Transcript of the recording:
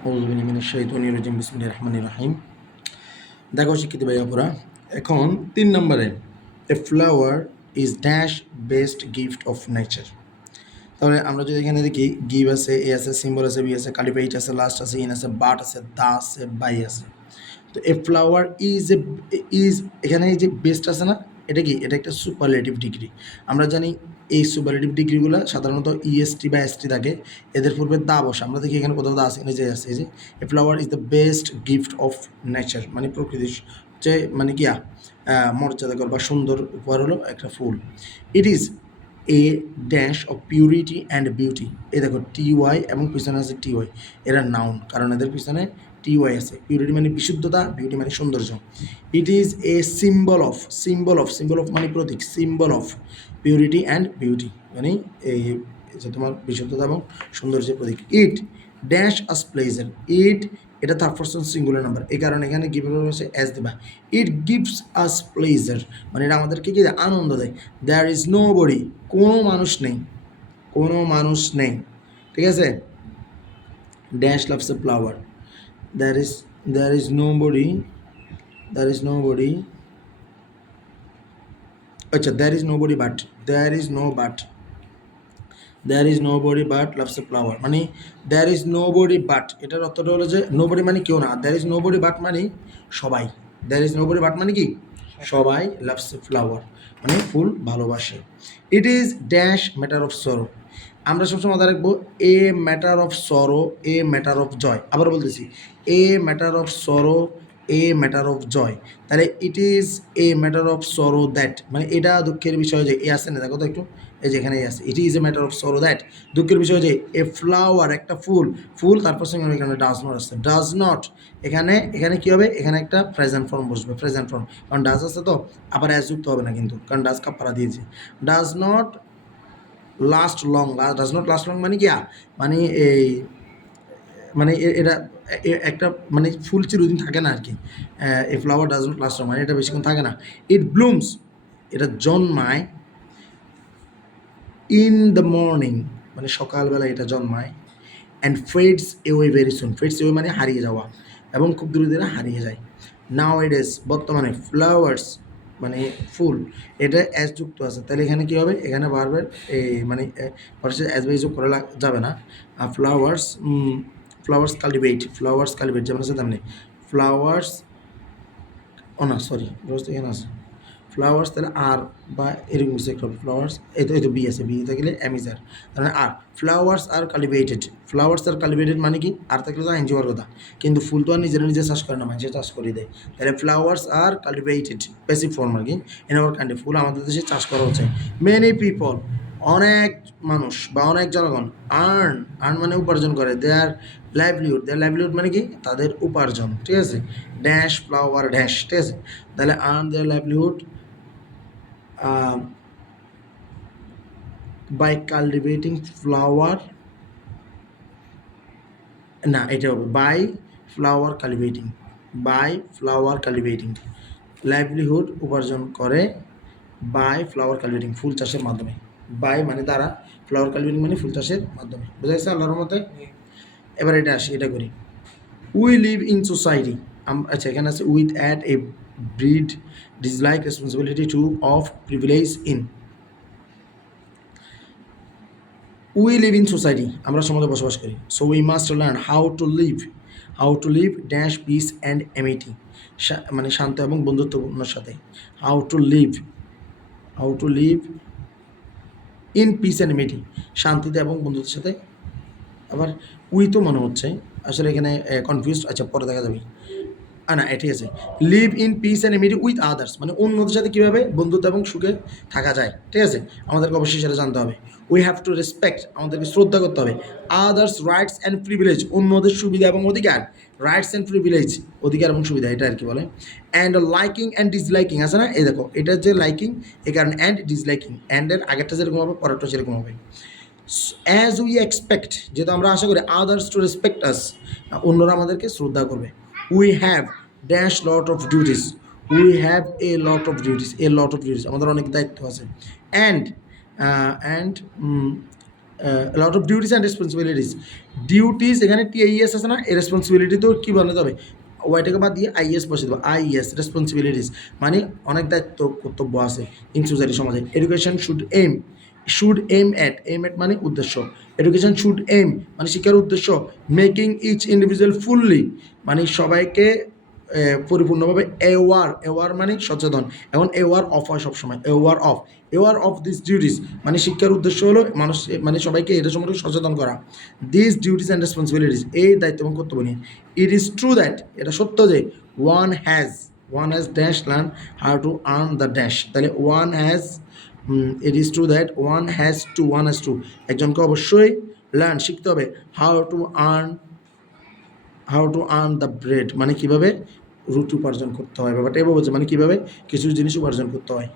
বিসমিল্লাহির দেখো শিক্ষিত ভাইয়াপুরা, এখন 3 নম্বরে a flower is dash best gift of nature. তাহলে আমরা যদি এখানে দেখি গিভ আছে, এ আছে, সিম্বল আছে, বি আছে, কালিফাইট আছে, লাস্ট আছে, ইন আছে, বাট আছে, দা আছে, বাই আছে। তো এ ফ্লাওয়ার ইজ এখানে এই যে বেস্ট আছে না, এটা কি? এটা একটা সুপারলেটিভ ডিগ্রি। আমরা জানি এই সুপারলেটিভ ডিগ্রিগুলো সাধারণত ইএসটি বা এসটি থাকে, এদের পূর্বে দা বসে। আমরা দেখি এখানে কোথাও দা আছে, এখানে যে আছে, এই যে a flower is the best gift of nature, মানে প্রকৃতির যে মানে কি মর্যাদাকর বা সুন্দর উপহার হলো একটা ফুল। It is a dash of purity and beauty. এই দেখো টি ওয়াই এবং পিছনে আছে টি ওয়াই, এরা নাউন, কারণ এদের পিছনে টি ওয়াই আছে। পিউরিটি মানে বিশুদ্ধতা, বিউটি মানে সৌন্দর্য। It is a symbol of মানে প্রতীক, symbol of purity and beauty মানে এই যে তোমার বিশুদ্ধতা এবং সৌন্দর্যের প্রতীক। ইট ড্যাশ আস প্লেজার, ইট এটা থার্ড পারসন সিঙ্গুলার নাম্বার, এই কারণে এখানে গিভের হচ্ছে অ্যাজ দেবা। ইট গিভস আস প্লেজার মানে এটা আমাদেরকে কি আনন্দ দেয়। দেয়ার ইজ নো বডি, কোনো মানুষ নেই, কোনো মানুষ নেই, ঠিক আছে। Dash loves a flower, there is nobody, আচ্ছা there is nobody but loves a flower মানে there is nobody but, এটার অর্থটা হলো যে nobody মানে কেউ না, there is nobody but মানে সবাই, there is nobody but মানে কি সবাই, loves a flower মানে ফুল ভালোবাসে। It is dash matter of সরো, আমরা সবসময় মাথায় রাখবো এ ম্যাটার অফ সরো, এ ম্যাটার অফ জয়। আবার বলতেছি এ ম্যাটার অফ সরো, এ ম্যাটার অফ জয়। তাহলে it is a matter of sorrow that মানে এটা দুঃখের বিষয় যে এ আসে না, দেখো তো একটু, এই যে এখানে আছে, ইট is a matter of sorrow that দুঃখের বিষয় যে এ ফ্লাওয়ার একটা ফুল তারপর সঙ্গে এখানে ডাজ নট আসছে, ডাজ নট এখানে কী হবে, এখানে একটা প্রেজেন্ট ফর্ম বসবে, প্রেজেন্ট ফর্ম, কারণ ডাজ আছে তো আবার অ্যাজ যুক্ত হবে না কিন্তু, কারণ ডাজ কাপড়া দিয়েছে। Does not last long, does not last long মানে কি মানে এই মানে এটা একটা মানে ফুল চিরদিন থাকে না আর কি। A flower does not last long মানে এটা বেশিক্ষণ থাকে না। ইট ব্লুমস এটা জন্মায়, ইন দ্য মর্নিং মানে সকালবেলা এটা জন্মায়, and fades away very soon, fades away মানে হারিয়ে যাওয়া এবং খুব ধীরে ধীরে হারিয়ে যায়। নাও ইট ইজ বর্তমানে, ফ্লাওয়ার্স মানে ফুল, এটা অ্যাজ যুক্ত আছে, তাহলে এখানে কী হবে, এখানে বারবার এই মানে অ্যাজ বাই যোগ করা যাবে না। ফ্লাওয়ার্স কাল্টিভেট যেমন আছে তেমনি ফ্লাওয়ার্স, ও না সরি এখানে আছে ফ্লাওয়ার্স, তাহলে আর বা এরকম কিছু একটা ফ্লাওয়ার্স, এই তো বি আছে, বি থাকলে অ্যামিজার, তাহলে আর ফ্লাওয়ার্স আর কালিভেটেড মানে কি, আর থাকলে তো এনজিওর কথা, কিন্তু ফুল তো আর নিজে চাষ করে না, মানুষের চাষ করে দেয়। তাহলে ফ্লাওয়ার্স আর কালিভেটেড প্যাসিভ ফর্ম আর কি, ইন আওয়ার কান্ট্রি, ফুল আমাদের দেশে চাষ করা হচ্ছে। মেনি পিপল অনেক মানুষ বা অনেক জনগণ, আর্ন মানে উপার্জন করে, দেয়ার লাইভলিহুড মানে কি তাদের উপার্জন, ঠিক আছে। ড্যাশ ফ্লাওয়ার ড্যাশ, ঠিক আছে। তাহলে earn their livelihood by cultivating flower, না এটা হবে বাই ফ্লাওয়ার কালিভেটিং, লাইভলিহুড উপার্জন করে বাই ফ্লাওয়ার কালিভেটিং ফুল চাষের মাধ্যমে, বাই মানে দ্বারা, ফ্লাওয়ার কালিভেটিং মানে ফুল চাষের মাধ্যমে, বোঝা যাচ্ছে আল্লাহর মতে। এবার এটা আসি, এটা করি। উই লিভ ইন সোসাইটি, আচ্ছা এখানে আছে with at a breed dislike responsibility to of privilege in, we live in society আমরা সমাজে বসবাস করি, so we must learn how two leave dash piece and এমিটি মানে শান্ত এবং বন্ধুত্বপূর্ণর সাথে, how to live in peace and এমিটি শান্তিতে এবং বন্ধুত্বের সাথে। আবার উই তো মনে হচ্ছে আসলে এখানে কনফিউজ, আচ্ছা পরে দেখা যাবে। না ঠিক আছে, live in peace and এমিটি with others মানে অন্যদের সাথে কীভাবে বন্ধুত্ব এবং সুখে থাকা যায়, ঠিক আছে, আমাদেরকে অবশ্যই সেটা জানতে হবে। উই হ্যাভ টু রেসপেক্ট আমাদেরকে শ্রদ্ধা করতে হবে, আদার্স রাইটস অ্যান্ড প্রিভিলেজ অন্যদের সুবিধা এবং অধিকার, রাইটস অ্যান্ড প্রিভিলেজ অধিকার এবং সুবিধা, এটা আর কি বলে। অ্যান্ড লাইকিং অ্যান্ড ডিসলাইকিং আছে না, এই দেখো এটা যে লাইকিং, এই কারণে অ্যান্ড ডিসলাইকিং, অ্যান্ডের আগেরটা যেরকম হবে পরেরটা সেরকম হবে। অ্যাজ উই এক্সপেক্ট যেহেতু আমরা আশা করি আদার্স টু রেসপেক্ট আস অন্যরা আমাদেরকে শ্রদ্ধা করবে। We have dash lot of duties, A lot of duties আমাদের অনেক দায়িত্ব আছে। And lot of duties and responsibilities. Duties এখানে টিআইএস আছে না, এই রেসপন্সিবিলিটি তো কী বানাতে হবে, ওয়াইটাকে বাদ দিয়ে আইএস বসে দেবো, আইএস রেসপন্সিবিলিটিস মানে অনেক দায়িত্ব কর্তব্য আছে ইন সোসাইটি সমাজে। এডুকেশন শুড এম অ্যাট মানে উদ্দেশ্য, এডুকেশন শুড এম মানে শিক্ষার উদ্দেশ্য মেকিং ইচ ইন্ডিভিজুয়াল ফুললি মানে সবাইকে পরিপূর্ণভাবে অ্যাওয়ার মানে সচেতন, এখন অ্যাওয়ার অফ হয় সবসময়, অ্যাওয়ার অফ দিস ডিউটিস মানে শিক্ষার উদ্দেশ্য হলো মানুষ মানে সবাইকে এটা সম্পর্কে সচেতন করা। দিস ডিউটিস অ্যান্ড রেসপন্সিবিলিটিস এই দায়িত্ব এবং কর্তব্য নিয়ে। ইট ইজ ট্রু দ্যাট এটা সত্য যে one has dash learn how to earn the dash, তাহলে it is true that one has to একজনকে অবশ্যই লার্ন শিখতে হবে how to earn the bread মানে কীভাবে রুটি উপার্জন করতে হয়, ব্যাপারটা এভাবে বলছে মানে কীভাবে কিছু জিনিস উপার্জন করতে হয়।